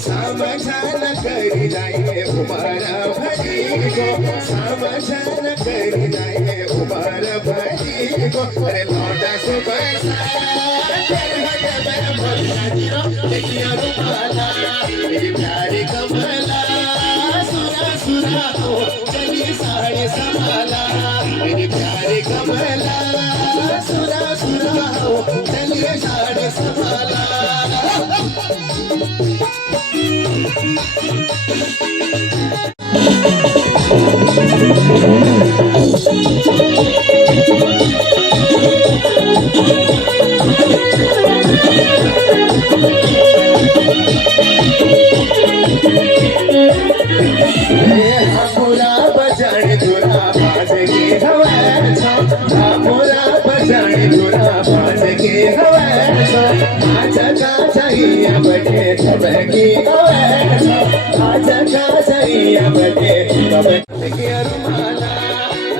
समाधान करी जाए उमर भरी गो, समाधान करी जाए उमर भरी गो। अरे लौटा सुबह मेरी प्यारी कमला सुरा सुरा हो चली साड़े संभाला, मेरी प्यारी कमला सुरा सुरा हो चलिए साड़े संभाला। बजाने दुरा बाज के हवा मोरा बजाने दुरा बाज के हवा आजा का चाहिए बटे तब की हवा आजा का चाहिए बटे तब की रुमाला।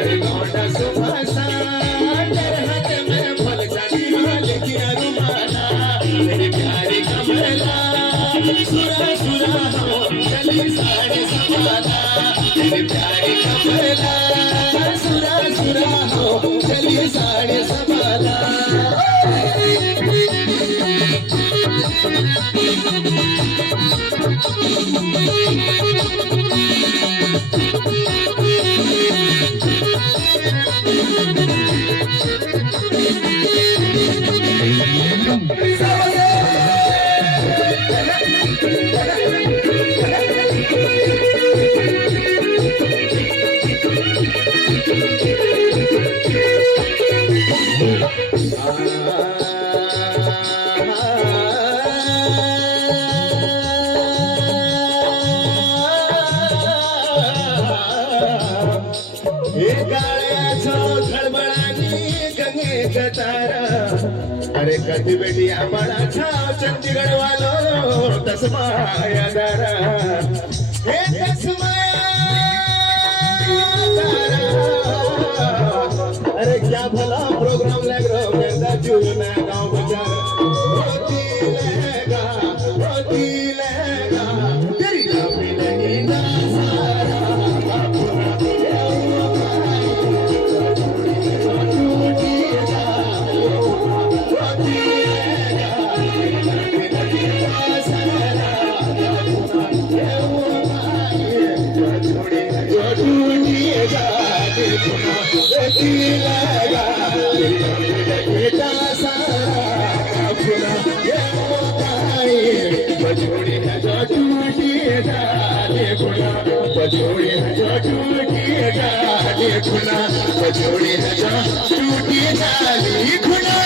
अरे लौटा सुबह सा हाथ में फल जानी माल की रुमाला, मेरी प्यारी कमला सुरा सुरा हो चली साड़े संभाला, मेरी प्यारी कमला सुरा सुरा हो चलिए साड़े संभाला। अरे कदी बेटिया बड़ा छाव चंडीगढ़ वालों तस्माया दारा, हे तस्माया दारा। अरे क्या भला प्रोग्राम लग रहा मेरा चूना गाँव बचारा होती लेगा तेरी नामी नहीं ना सारा बजोड़ी है जो टूटिएगा खुना, बजोड़ी है जो टूटिएगा खुना।